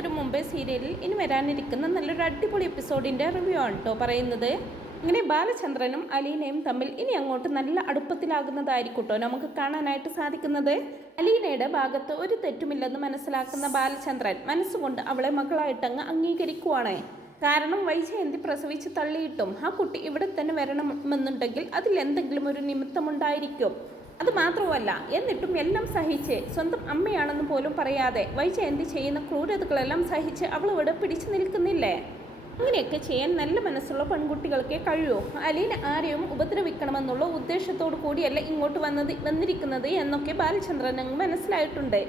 ഒരു മുംബൈ സീരിയലിൽ ഇനി വരാനിരിക്കുന്ന നല്ലൊരു അടിപൊളി എപ്പിസോഡിന്റെ റിവ്യൂ ആണ് കേട്ടോ പറയുന്നത്. ഇങ്ങനെ ബാലചന്ദ്രനും അലീനയും തമ്മിൽ ഇനി അങ്ങോട്ട് നല്ല അടുപ്പത്തിലാകുന്നതായിരിക്കും കേട്ടോ നമുക്ക് കാണാനായിട്ട് സാധിക്കുന്നത്. അലീനയുടെ ഭാഗത്ത് ഒരു തെറ്റുമില്ലെന്ന് മനസ്സിലാക്കുന്ന ബാലചന്ദ്രൻ മനസ്സുകൊണ്ട് അവളെ മകളായിട്ടങ്ങ് അംഗീകരിക്കുവാണ്. കാരണം വൈജയന്തി പ്രസവിച്ച് തള്ളിയിട്ടും ആ കുട്ടി ഇവിടെ തന്നെ വരണമെന്നുണ്ടെങ്കിൽ അതിൽ എന്തെങ്കിലും ഒരു നിമിത്തമുണ്ടായിരിക്കും അത് മാത്രവുമല്ല എന്നിട്ടും എല്ലാം സഹിച്ച് സ്വന്തം അമ്മയാണെന്ന് പോലും പറയാതെ വൈജയന്തി ചെയ്യുന്ന ക്രൂരതകളെല്ലാം സഹിച്ച് അവൾ ഇവിടെ പിടിച്ചു നിൽക്കുന്നില്ലേ? അങ്ങനെയൊക്കെ ചെയ്യാൻ നല്ല മനസ്സുള്ള പെൺകുട്ടികൾക്കേ കഴിയൂ. അലീന ആരെയും ഉപദ്രവിക്കണമെന്നുള്ള ഉദ്ദേശത്തോടു കൂടിയല്ല ഇങ്ങോട്ട് വന്നത് വന്നിരിക്കുന്നത് എന്നൊക്കെ ബാലചന്ദ്രൻ അങ്ങ് മനസ്സിലായിട്ടുണ്ട്.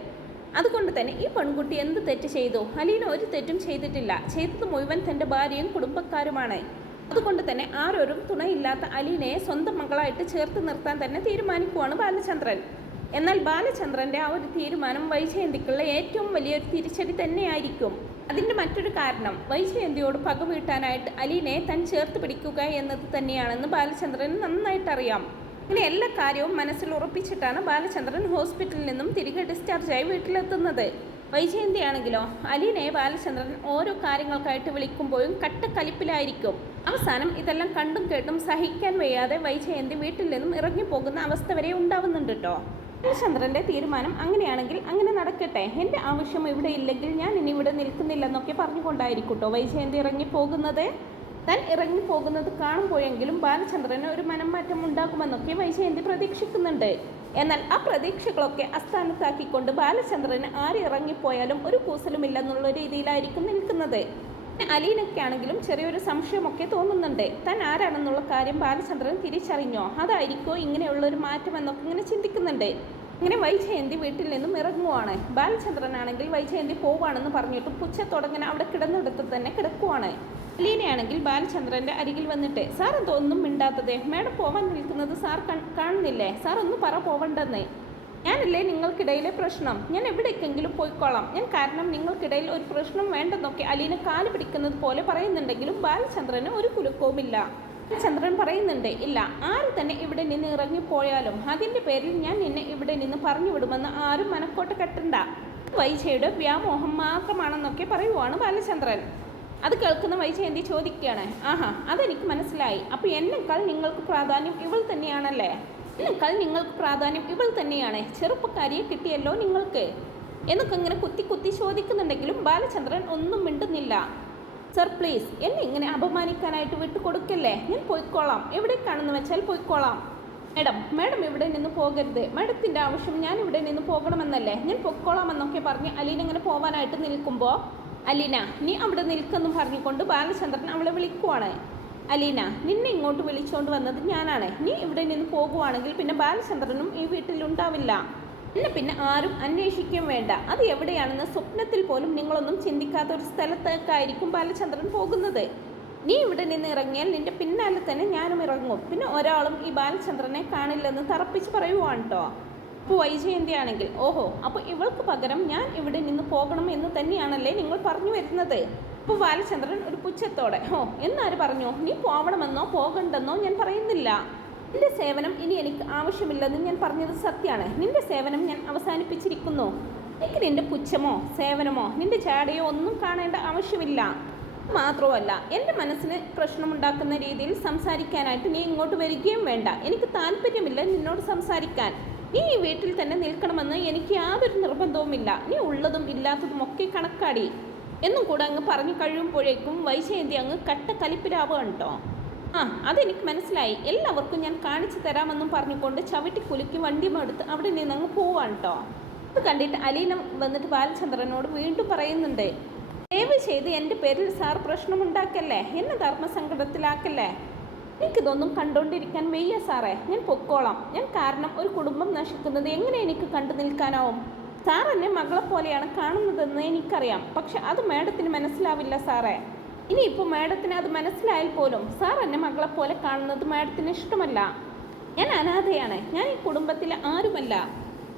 അതുകൊണ്ട് തന്നെ ഈ പെൺകുട്ടി എന്ത് തെറ്റ് ചെയ്തു? അലീന ഒരു തെറ്റും ചെയ്തിട്ടില്ല. ചെയ്തത് മുഴുവൻ തന്റെ ഭാര്യയും കുടുംബക്കാരുമാണ്. അതുകൊണ്ട് തന്നെ ആരോരും തുണയില്ലാത്ത അലീനയെ സ്വന്തം മകളായിട്ട് ചേർത്ത് നിർത്താൻ തന്നെ തീരുമാനിക്കുവാണ് ബാലചന്ദ്രൻ. എന്നാൽ ബാലചന്ദ്രന്റെ ആ ഒരു തീരുമാനം വൈജയന്തിക്കുള്ള ഏറ്റവും വലിയൊരു തിരിച്ചടി തന്നെയായിരിക്കും. അതിന്റെ മറ്റൊരു കാരണം വൈജയന്തിയോട് പക വീട്ടാനായിട്ട് അലീനയെ താൻ ചേർത്ത് പിടിക്കുക എന്നത് തന്നെയാണെന്ന് ബാലചന്ദ്രൻ നന്നായിട്ട് അറിയാം ഇങ്ങനെ എല്ലാ കാര്യവും മനസ്സിൽ ഉറപ്പിച്ചിട്ടാണ് ബാലചന്ദ്രൻ ഹോസ്പിറ്റലിൽ നിന്നും തിരികെ ഡിസ്ചാർജായി വീട്ടിലെത്തുന്നത്. വൈജയന്തിയാണെങ്കിലോ അലീനയെ ബാലചന്ദ്രൻ ഓരോ കാര്യങ്ങൾക്കായിട്ട് വിളിക്കുമ്പോഴും കട്ടക്കലിപ്പിലായിരിക്കും. അവസാനം ഇതെല്ലാം കണ്ടും കേട്ടും സഹിക്കാൻ വയ്യാതെ വൈജയന്തി വീട്ടിൽ നിന്നും ഇറങ്ങിപ്പോകുന്ന അവസ്ഥ വരെ ഉണ്ടാവുന്നുണ്ട് കേട്ടോ ബാലചന്ദ്രന്റെ തീരുമാനം അങ്ങനെയാണെങ്കിൽ അങ്ങനെ നടക്കട്ടെ. എന്റെ ആവശ്യം ഇവിടെ ഇല്ലെങ്കിൽ ഞാൻ ഇനി ഇവിടെ നിൽക്കുന്നില്ലെന്നൊക്കെ പറഞ്ഞുകൊണ്ടായിരിക്കും കേട്ടോ വൈജയന്തി ഇറങ്ങിപ്പോകുന്നത്. താൻ ഇറങ്ങിപ്പോകുന്നത് കാണുമ്പോഴെങ്കിലും ബാലചന്ദ്രന് ഒരു മനം മാറ്റം ഉണ്ടാകുമെന്നൊക്കെ വൈജയന്തി പ്രതീക്ഷിക്കുന്നുണ്ട്. എന്നാൽ ആ പ്രതീക്ഷകളൊക്കെ അസ്ഥാനത്താക്കിക്കൊണ്ട് ബാലചന്ദ്രന് ആര് ഇറങ്ങിപ്പോയാലും ഒരു കൂസലുമില്ലെന്നുള്ള രീതിയിലായിരിക്കും നിൽക്കുന്നത്. അലീനയ്ക്കാണെങ്കിലും ചെറിയൊരു സംശയമൊക്കെ തോന്നുന്നുണ്ട്. താൻ ആരാണെന്നുള്ള കാര്യം ബാലചന്ദ്രൻ തിരിച്ചറിഞ്ഞോ? അതായിരിക്കോ ഇങ്ങനെയുള്ള ഒരു മാറ്റം എന്നൊക്കെ ഇങ്ങനെ ചിന്തിക്കുന്നുണ്ട്. ഇങ്ങനെ വൈജയന്തി വീട്ടിൽ നിന്നും ഇറങ്ങുവാണ്. ബാലചന്ദ്രനാണെങ്കിൽ വൈജയന്തി പോവാണെന്ന് പറഞ്ഞിട്ട് പുച്ഛത്തോടങ്ങനെ അവിടെ കിടന്നെടുത്ത് തന്നെ കിടക്കുവാണ്. അലീനയാണെങ്കിൽ ബാലചന്ദ്രന്റെ അരികിൽ വന്നിട്ട് സാർ എന്തോ ഒന്നും മിണ്ടാത്തതേ മേഡം പോവാൻ നിൽക്കുന്നത് സാർ കാണുന്നില്ലേ? സാർ ഒന്ന് പറ പോവണ്ടെന്ന്. ഞാനല്ലേ നിങ്ങൾക്കിടയിലെ പ്രശ്നം? ഞാൻ എവിടേക്കെങ്കിലും പോയിക്കോളാം. ഞാൻ കാരണം നിങ്ങൾക്കിടയിൽ ഒരു പ്രശ്നം വേണ്ടെന്നൊക്കെ അലീന കാൽ പിടിക്കുന്നത് പോലെ പറയുന്നുണ്ടെങ്കിലും ബാലചന്ദ്രന് ഒരു കുലുക്കവുമില്ല. ചന്ദ്രൻ പറയുന്നുണ്ട് ഇല്ല ആര് തന്നെ ഇവിടെ നിന്ന് ഇറങ്ങിപ്പോയാലും അതിന്റെ പേരിൽ ഞാൻ നിന്നെ ഇവിടെ നിന്ന് പറഞ്ഞു വിടുമെന്ന് ആരും മനക്കോട്ട് കെട്ടണ്ട. വൈജയുടെ വ്യാമോഹം മാത്രമാണെന്നൊക്കെ പറയുവാണ് ബാലചന്ദ്രൻ. അത് കേൾക്കുന്ന വൈജയന്തി ചോദിക്കുകയാണ്. ആഹാ അതെനിക്ക് മനസ്സിലായി. അപ്പോൾ എന്നെക്കാൾ നിങ്ങൾക്ക് പ്രാധാന്യം ഇവൾ തന്നെയാണല്ലേ? എന്നെക്കാൾ നിങ്ങൾക്ക് പ്രാധാന്യം ഇവൾ തന്നെയാണ്. ചെറുപ്പക്കാരിയെ കിട്ടിയല്ലോ നിങ്ങൾക്ക്. എന്നൊക്കെ ഇങ്ങനെ കുത്തി കുത്തി ചോദിക്കുന്നുണ്ടെങ്കിലും ബാലചന്ദ്രൻ ഒന്നും മിണ്ടുന്നില്ല. സർ പ്ലീസ് എന്നെ ഇങ്ങനെ അപമാനിക്കാനായിട്ട് വിട്ടു കൊടുക്കല്ലേ ഞാൻ പോയിക്കോളാം. എവിടേക്കാണെന്ന് വെച്ചാൽ പോയിക്കോളാം. മേഡം മേഡം ഇവിടെ നിന്ന് പോകരുത്. മേഡത്തിന്റെ ആവശ്യം ഞാൻ ഇവിടെ നിന്ന് പോകണമെന്നല്ലേ? ഞാൻ പൊക്കോളാമെന്നൊക്കെ പറഞ്ഞ് അലീന ഇങ്ങനെ പോകാനായിട്ട് നിൽക്കുമ്പോൾ അലീന നീ അവിടെ നിൽക്കെന്ന് പറഞ്ഞുകൊണ്ട് ബാലചന്ദ്രൻ അവളെ വിളിക്കുവാണ്. അലീന നിന്നെ ഇങ്ങോട്ട് വിളിച്ചുകൊണ്ട് വന്നത് ഞാനാണ്. നീ ഇവിടെ നിന്ന് പോകുവാണെങ്കിൽ പിന്നെ ബാലചന്ദ്രനും ഈ വീട്ടിലുണ്ടാവില്ല. എന്നെ പിന്നെ ആരും അന്വേഷിക്കുകയും വേണ്ട. അത് എവിടെയാണെന്ന് സ്വപ്നത്തിൽ പോലും നിങ്ങളൊന്നും ചിന്തിക്കാത്ത ഒരു സ്ഥലത്തേക്കായിരിക്കും ബാലചന്ദ്രൻ പോകുന്നത്. നീ ഇവിടെ നിന്ന് ഇറങ്ങിയാൽ നിന്റെ പിന്നാലെ തന്നെ ഞാനും ഇറങ്ങും. പിന്നെ ഒരാളും ഈ ബാലചന്ദ്രനെ കാണില്ലെന്ന് തറപ്പിച്ച് പറയുവാണ് കേട്ടോ ഇപ്പോൾ വൈജയന്തി ആണെങ്കിൽ ഓഹോ അപ്പോൾ ഇവൾക്ക് പകരം ഞാൻ ഇവിടെ നിന്ന് പോകണം എന്ന് തന്നെയാണല്ലേ നിങ്ങൾ പറഞ്ഞു വരുന്നത്? ഇപ്പോൾ ബാലചന്ദ്രൻ ഒരു പുച്ഛത്തോടെ ഓ എന്നാര് പറഞ്ഞു? നീ പോവണമെന്നോ പോകണ്ടെന്നോ ഞാൻ പറയുന്നില്ല. നിന്റെ സേവനം ഇനി എനിക്ക് ആവശ്യമില്ലെന്ന് ഞാൻ പറഞ്ഞത് സത്യമാണ്. നിന്റെ സേവനം ഞാൻ അവസാനിപ്പിച്ചിരിക്കുന്നു. എനിക്ക് നിന്റെ പുച്ഛമോ സേവനമോ നിന്റെ ചാടയോ ഒന്നും കാണേണ്ട ആവശ്യമില്ല. മാത്രമല്ല എന്റെ മനസ്സിന് പ്രശ്നമുണ്ടാക്കുന്ന രീതിയിൽ സംസാരിക്കാനായിട്ട് നീ ഇങ്ങോട്ട് വരികയും വേണ്ട. എനിക്ക് താല്പര്യമില്ല നിന്നോട് സംസാരിക്കാൻ. നീ ഈ വീട്ടിൽ തന്നെ നിൽക്കണമെന്ന് എനിക്ക് യാതൊരു നിർബന്ധവുമില്ല. നീ ഉള്ളതും ഇല്ലാത്തതും ഒക്കെ കണക്കാടി. എന്നും കൂടെ അങ്ങ് പറഞ്ഞു കഴിയുമ്പോഴേക്കും വൈജയന്തി അങ്ങ് കട്ട കലിപ്പിലാവുകയാണ് കേട്ടോ ആ അതെനിക്ക് മനസ്സിലായി. എല്ലാവർക്കും ഞാൻ കാണിച്ചു തരാമെന്നും പറഞ്ഞുകൊണ്ട് ചവിട്ടി കുലുക്കി വണ്ടിയുമെടുത്ത് അവിടെ നിന്ന് അങ്ങ് പോവാണ് കേട്ടോ അത് കണ്ടിട്ട് അലീന വന്നിട്ട് ബാലചന്ദ്രനോട് വീണ്ടും പറയുന്നുണ്ട് ദയവ് ചെയ്ത് എന്റെ പേരിൽ സാർ പ്രശ്നമുണ്ടാക്കല്ലേ? എന്നെ ധർമ്മസങ്കടത്തിലാക്കല്ലേ? എനിക്കിതൊന്നും കണ്ടുകൊണ്ടിരിക്കാൻ വയ്യ സാറേ. ഞാൻ പൊക്കോളാം. ഞാൻ കാരണം ഒരു കുടുംബം നശിക്കുന്നത് എങ്ങനെ എനിക്ക് കണ്ടു നിൽക്കാനാവും? സാർ എന്നെ മകളെ പോലെയാണ് കാണുന്നതെന്ന് എനിക്കറിയാം. പക്ഷെ അത് മാഡത്തിന് മനസ്സിലാവില്ല സാറേ. ഇനിയിപ്പോൾ മാഡത്തിന് അത് മനസ്സിലായാൽ പോലും സാർ എന്നെ മകളെ പോലെ കാണുന്നത് മാഡത്തിന് ഇഷ്ടമല്ല. ഞാൻ അനാഥയാണ്. ഞാൻ ഈ കുടുംബത്തിലെ ആരുമല്ല.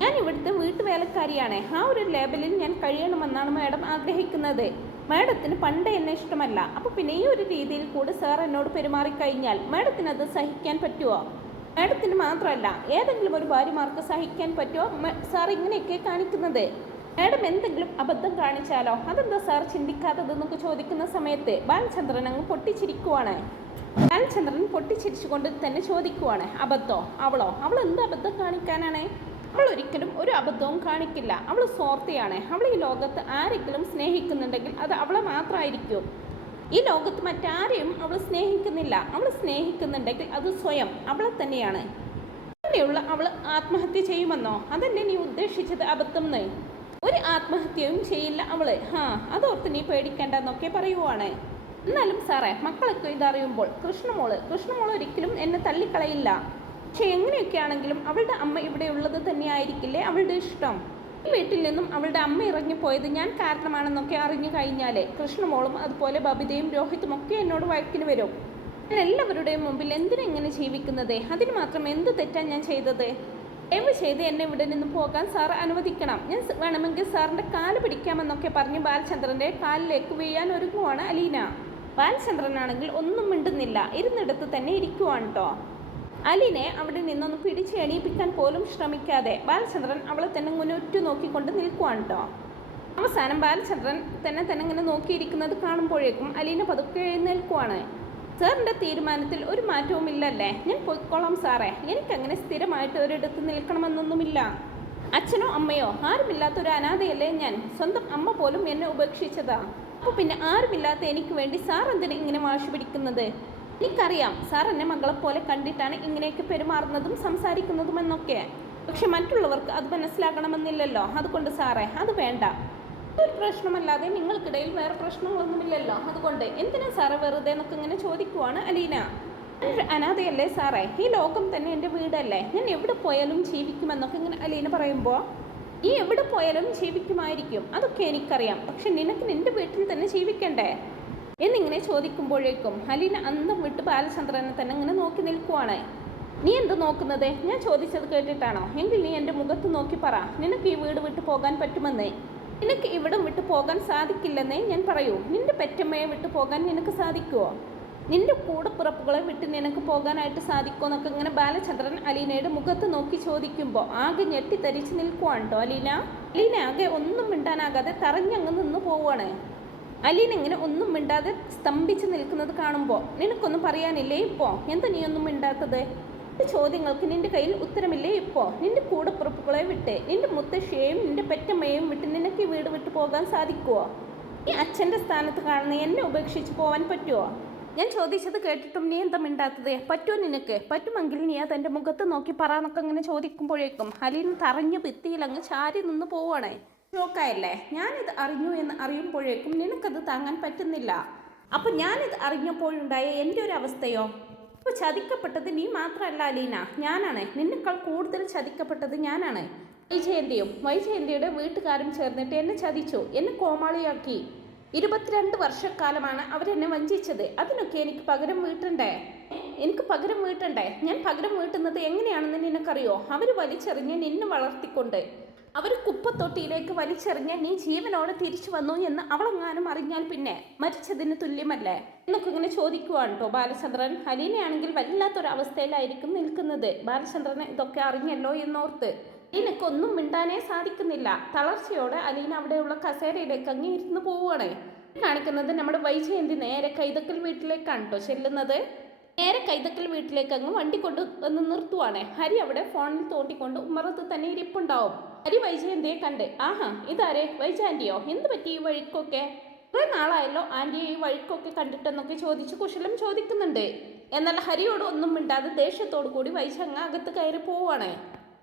ഞാൻ ഇവിടുത്തെ വീട്ടുവേലക്കാരിയാണ്. ആ ഒരു ലേബലിൽ ഞാൻ കഴിയണമെന്നാണ് മാഡം ആഗ്രഹിക്കുന്നത്. മാഡത്തിന് പണ്ടേ എന്നെ ഇഷ്ടമല്ല. അപ്പോൾ പിന്നെ ഈ ഒരു രീതിയിൽ കൂടെ സാർ എന്നോട് പെരുമാറിക്കഴിഞ്ഞാൽ മാഡത്തിന് അത് സഹിക്കാൻ പറ്റുമോ മാഡത്തിന് മാത്രമല്ല ഏതെങ്കിലും ഒരു ഭാര്യമാർക്ക് സഹിക്കാൻ പറ്റുമോ? സാർ ഇങ്ങനെയൊക്കെ കാണിക്കുന്നത്. മാഡം എന്തെങ്കിലും അബദ്ധം കാണിച്ചാലോ? അതെന്താ സാർ ചിന്തിക്കാത്തതെന്നൊക്കെ ചോദിക്കുന്ന സമയത്ത് ബാലചന്ദ്രൻ അങ്ങ് പൊട്ടിച്ചിരിക്കുവാണ്. ബാലചന്ദ്രൻ പൊട്ടിച്ചിരിച്ചുകൊണ്ട് തന്നെ ചോദിക്കുവാണ് അബദ്ധോ? അവളോ? അവൾ എന്ത് അബദ്ധം കാണിക്കാനാണ്? അവൾ ഒരിക്കലും ഒരു അബദ്ധവും കാണിക്കില്ല. അവൾ സ്വാർത്ഥയാണ്. അവൾ ഈ ലോകത്ത് ആരെങ്കിലും സ്നേഹിക്കുന്നുണ്ടെങ്കിൽ അത് അവളെ മാത്രമായിരിക്കും. ഈ ലോകത്ത് മറ്റാരെയും അവൾ സ്നേഹിക്കുന്നില്ല. അവൾ സ്നേഹിക്കുന്നുണ്ടെങ്കിൽ അത് സ്വയം അവളെ തന്നെയാണ്. അങ്ങനെയുള്ള അവൾ ആത്മഹത്യ ചെയ്യുമെന്നോ? അതന്നെ നീ ഉദ്ദേശിച്ചത് അബദ്ധം ഒരു ആത്മഹത്യയും ചെയ്യില്ല അവൾ. ഹാ അതോർത്ത് നീ പേടിക്കേണ്ടെന്നൊക്കെ പറയുവാണ്. എന്നാലും സാറേ മക്കളൊക്കെ ഇതറിയുമ്പോൾ കൃഷ്ണമോൾ കൃഷ്ണമോൾ ഒരിക്കലും എന്നെ തള്ളിക്കളയില്ല. പക്ഷെ എങ്ങനെയൊക്കെ ആണെങ്കിലും അവളുടെ അമ്മ ഇവിടെ ഉള്ളത് തന്നെയായിരിക്കില്ലേ അവളുടെ ഇഷ്ടം? വീട്ടിൽ നിന്നും അവളുടെ അമ്മ ഇറങ്ങിപ്പോയത് ഞാൻ കാരണമാണെന്നൊക്കെ അറിഞ്ഞു കഴിഞ്ഞാലേ കൃഷ്ണമോളും അതുപോലെ ബബിതയും രോഹിത്തും ഒക്കെ എന്നോട് വഴക്കിന് വരും. ഞാൻ എല്ലാവരുടെയും മുമ്പിൽ എന്തിനെങ്ങനെ ജീവിക്കുന്നത്? അതിന് മാത്രം എന്ത് തെറ്റാണ് ഞാൻ ചെയ്തത്? ദയവ് ചെയ്ത് എന്നെ ഇവിടെ നിന്ന് പോകാൻ സാർ അനുവദിക്കണം. ഞാൻ വേണമെങ്കിൽ സാറിന്റെ കാൽ പിടിക്കാമെന്നൊക്കെ പറഞ്ഞ് ബാലചന്ദ്രന്റെ കാലിലേക്ക് വീഴാൻ ഒരുങ്ങുവാണ് അലീന. ബാലചന്ദ്രനാണെങ്കിൽ ഒന്നും മിണ്ടുന്നില്ല. ഇരുന്നിടത്ത് തന്നെ ഇരിക്കുവാണ് കേട്ടോ അലീനെ അവിടെ നിന്നൊന്ന് പിടിച്ച് എണീപ്പിക്കാൻ പോലും ശ്രമിക്കാതെ ബാലചന്ദ്രൻ അവളെ തന്നെ ഉറ്റു നോക്കിക്കൊണ്ട് നിൽക്കുവാണ് കേട്ടോ അവസാനം ബാലചന്ദ്രൻ തന്നെ തന്നെ ഇങ്ങനെ നോക്കിയിരിക്കുന്നത് കാണുമ്പോഴേക്കും അലീന പതുക്കെ എഴുന്നേൽക്കുവാണ്. സാറിന്റെ തീരുമാനത്തിൽ ഒരു മാറ്റവും ഇല്ലല്ലേ? ഞാൻ പോയിക്കോളാം സാറേ. എനിക്കങ്ങനെ സ്ഥിരമായിട്ട് ഒരിടത്ത് നിൽക്കണമെന്നൊന്നുമില്ല. അച്ഛനോ അമ്മയോ? ആരുമില്ലാത്ത ഒരു അനാഥയല്ലേ ഞാൻ? സ്വന്തം അമ്മ പോലും എന്നെ ഉപേക്ഷിച്ചതാ. അപ്പോൾ പിന്നെ ആരുമില്ലാത്ത എനിക്ക് വേണ്ടി സാർ എന്തിനാ ഇങ്ങനെ വാശി പിടിക്കുന്നത്? എനിക്കറിയാം. സാർ എന്നെ മകളെ പോലെ കണ്ടിട്ടാണ് ഇങ്ങനെയൊക്കെ പെരുമാറുന്നതും സംസാരിക്കുന്നതും എന്നൊക്കെ. പക്ഷെ മറ്റുള്ളവർക്ക് അത് മനസ്സിലാകണമെന്നില്ലല്ലോ. അതുകൊണ്ട് സാറേ അത് വേണ്ട. ഒരു പ്രശ്നമല്ലാതെ നിങ്ങൾക്കിടയിൽ വേറെ പ്രശ്നങ്ങളൊന്നുമില്ലല്ലോ. അതുകൊണ്ട് എന്തിനാ സാറേ വെറുതെ എന്നൊക്കെ ഇങ്ങനെ ചോദിക്കുവാണ് അലീന. അനാഥയല്ലേ സാറേ? ഈ ലോകം തന്നെ എന്റെ വീടല്ലേ? ഞാൻ എവിടെ പോയാലും ജീവിക്കുമെന്നൊക്കെ ഇങ്ങനെ അലീന പറയുമ്പോൾ നീ എവിടെ പോയാലും ജീവിക്കുമായിരിക്കും. അതൊക്കെ എനിക്കറിയാം. പക്ഷെ നിനക്ക് നിന്റെ വീട്ടിൽ തന്നെ ജീവിക്കണ്ടേ? എന്നിങ്ങനെ ചോദിക്കുമ്പോഴേക്കും ഹലീന അന്തം വിട്ട് ബാലചന്ദ്രനെ തന്നെ ഇങ്ങനെ നോക്കി നിൽക്കുവാണ്. നീ എന്ത് നോക്കുന്നത്? ഞാൻ ചോദിച്ചത് കേട്ടിട്ടാണോ? എങ്കിൽ നീ എന്റെ മുഖത്ത് നോക്കി പറ. നിനക്ക് ഈ വീട് വിട്ടു പോകാൻ പറ്റുമെന്നേ. നിനക്ക് ഇവിടം വിട്ടു പോകാൻ സാധിക്കില്ലെന്നേ ഞാൻ പറയൂ. നിന്റെ പെറ്റമ്മയെ വിട്ടു പോകാൻ നിനക്ക് സാധിക്കുമോ നിന്റെ കൂടപ്പിറപ്പുകളെ വിട്ട് നിനക്ക് പോകാനായിട്ട് സാധിക്കുമോ എന്നൊക്കെ ഇങ്ങനെ ബാലചന്ദ്രൻ അലീനയുടെ മുഖത്ത് നോക്കി ചോദിക്കുമ്പോൾ ആകെ ഞെട്ടിത്തരിച്ച് നിൽക്കുവാണ് കേട്ടോ അലീന. അലീന ആകെ ഒന്നും മിണ്ടാനാകാതെ തറഞ്ഞങ്ങ് നിന്ന് പോവുകയാണ് അലീന ഇങ്ങനെ ഒന്നും മിണ്ടാതെ സ്തംഭിച്ച് നിൽക്കുന്നത് കാണുമ്പോൾ നിനക്കൊന്നും പറയാനില്ലേ ഇപ്പോൾ എന്താ നീ ഒന്നും മിണ്ടാത്തത്? ചോദ്യങ്ങൾക്ക് നിന്റെ കയ്യിൽ ഉത്തരമില്ലേ ഇപ്പോൾ നിന്റെ കൂടപ്പുറപ്പുകളെ വിട്ട് നിന്റെ മുത്തശ്ശിയെയും നിന്റെ പെറ്റമ്മയെയും വിട്ട് നിനക്ക് വീട് വിട്ടു പോകാൻ സാധിക്കുമോ ഈ അച്ഛന്റെ സ്ഥാനത്ത് കാണുന്ന എന്നെ ഉപേക്ഷിച്ച് പോകാൻ പറ്റുമോ ഞാൻ ചോദിച്ചത് കേട്ടിട്ടും നീ എന്താ മിണ്ടാത്തത്? പറ്റുമോ നിനക്ക്? പറ്റുമെങ്കിൽ നീ അത് എന്റെ മുഖത്ത് നോക്കി പറ എന്നൊക്കെ അങ്ങനെ ചോദിക്കുമ്പോഴേക്കും ഹലീൻ തറഞ്ഞു ഭിത്തിയിൽ അങ്ങ് ചാരി നിന്ന് പോവാണേ ഷോക്കായല്ലേ ഞാനിത് അറിഞ്ഞു എന്ന് അറിയുമ്പോഴേക്കും നിനക്കത് താങ്ങാൻ പറ്റുന്നില്ല. അപ്പൊ ഞാനിത് അറിഞ്ഞപ്പോഴുണ്ടായ എന്റെ ഒരു അവസ്ഥയോ? ഇപ്പൊ ചതിക്കപ്പെട്ടത് നീ മാത്രമല്ല അലീന. ഞാനാണ്. നിന്നെക്കാൾ കൂടുതൽ ചതിക്കപ്പെട്ടത് ഞാനാണ്. വൈജയന്തിയും വൈജയന്തിയുടെ വീട്ടുകാരും ചേർന്നിട്ട് എന്നെ ചതിച്ചു. എന്നെ കോമാളിയാക്കി. ഇരുപത്തിരണ്ട് വർഷക്കാലമാണ് അവരെന്നെ വഞ്ചിച്ചത്. അതിനൊക്കെ എനിക്ക് പകരം വീട്ടണ്ടേ? എനിക്ക് പകരം വീട്ടണ്ടേ? ഞാൻ പകരം വീട്ടുന്നത് എങ്ങനെയാണെന്ന് നിനക്കറിയോ? അവർ വലിച്ചെറിഞ്ഞ് നിന്നെ വളർത്തിക്കൊണ്ട്. അവർ കുപ്പത്തൊട്ടിയിലേക്ക് വലിച്ചെറിഞ്ഞ് നീ ജീവനോടെ തിരിച്ചു വന്നു എന്ന് അവളെങ്ങാനും അറിഞ്ഞാൽ പിന്നെ മരിച്ചതിന് തുല്യമല്ലേ? എന്നൊക്കെ ഇങ്ങനെ ചോദിക്കുവാണ് കേട്ടോ ബാലചന്ദ്രൻ. ഹലീനയാണെങ്കിൽ വല്ലാത്തൊരവസ്ഥയിലായിരിക്കും നിൽക്കുന്നത്. ബാലചന്ദ്രനെ ഇതൊക്കെ അറിഞ്ഞല്ലോ എന്നോർത്ത്. അലീനക്ക് ഒന്നും മിണ്ടാനേ സാധിക്കുന്നില്ല. തളർച്ചയോടെ അലീന അവിടെയുള്ള കസേരയിലേക്ക് അങ്ങ് ഇരുന്ന് പോവുകയാണ് കാണിക്കുന്നത് നമ്മുടെ വൈജയന്തി നേരെ കൈതക്കൽ വീട്ടിലേക്കാണ് കേട്ടോ ചെല്ലുന്നത്. നേരെ കൈതക്കൽ വീട്ടിലേക്ക് അങ്ങ് വണ്ടി കൊണ്ട് വന്ന് നിർത്തുവാണ്. ഹരി അവിടെ ഫോണിൽ തോണ്ടിക്കൊണ്ട് ഉമ്മറത്ത് തന്നെ ഇരിപ്പുണ്ടാവും. ഹരി വൈജയന്തിയെ കണ്ട് ആഹാ ഇതാരേ? വൈജാന്റിയോ എന്ത് പറ്റി ഈ വഴിക്കൊക്കെ? കുറെ നാളായല്ലോ ആന്റിയെ ഈ വഴിക്കൊക്കെ കണ്ടിട്ടെന്നൊക്കെ ചോദിച്ച് കുശലം ചോദിക്കുന്നുണ്ട്. എന്നാൽ ഹരിയോട് ഒന്നും മിണ്ടാതെ ദേഷ്യത്തോടു കൂടി വൈശങ്ങ അകത്ത് കയറി പോവാണ്.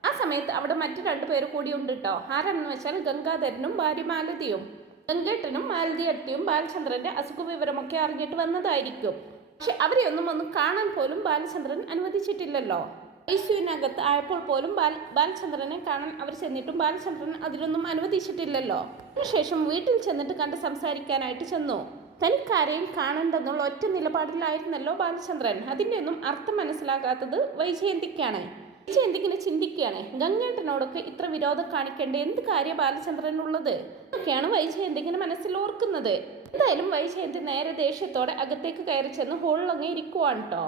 ആ സമയത്ത് അവിടെ മറ്റു രണ്ടു പേര് കൂടി ഉണ്ട് കേട്ടോ ആരാണെന്ന് വെച്ചാൽ ഗംഗാധരനും ഭാര്യ മാലതിയും ഗംഗേട്ടനും മാലതി അട്ടിയും ബാലചന്ദ്രന്റെ അസുഖ വിവരമൊക്കെ അറിഞ്ഞിട്ട് വന്നതായിരിക്കും. പക്ഷെ അവരെയൊന്നും ഒന്ന് കാണാൻ പോലും ബാലചന്ദ്രൻ അനുവദിച്ചിട്ടില്ലല്ലോ. ഐസിയുവിനകത്ത് ആയപ്പോൾ പോലും ബാൽ ബാലചന്ദ്രനെ കാണാൻ അവർ ചെന്നിട്ടും ബാലചന്ദ്രൻ അതിലൊന്നും അനുവദിച്ചിട്ടില്ലല്ലോ. അതിനുശേഷം വീട്ടിൽ ചെന്നിട്ട് കണ്ട് സംസാരിക്കാനായിട്ട് ചെന്നു. തനിക്കാരെയും കാണണ്ടെന്നുള്ള ഒറ്റ നിലപാടിലായിരുന്നല്ലോ ബാലചന്ദ്രൻ. അതിന്റെ ഒന്നും അർത്ഥം മനസ്സിലാകാത്തത് വൈജയന്തിക്കാണ്. വൈജയന്തിക്കിനെ ചിന്തിക്കുകയാണ് ഗംഗേട്ടനോടൊക്കെ ഇത്ര വിരോധം കാണിക്കേണ്ട എന്ത് കാര്യം ബാലചന്ദ്രനുള്ളത്? ഒക്കെയാണ് വൈജയന്തിക്കിന് മനസ്സിൽ ഓർക്കുന്നത്. എന്തായാലും വൈജയന്തി നേരെ ദേഷ്യത്തോടെ അകത്തേക്ക് കയറി ചെന്ന് ഹോളിലങ്ങ് ഇരിക്കുവാണ് കേട്ടോ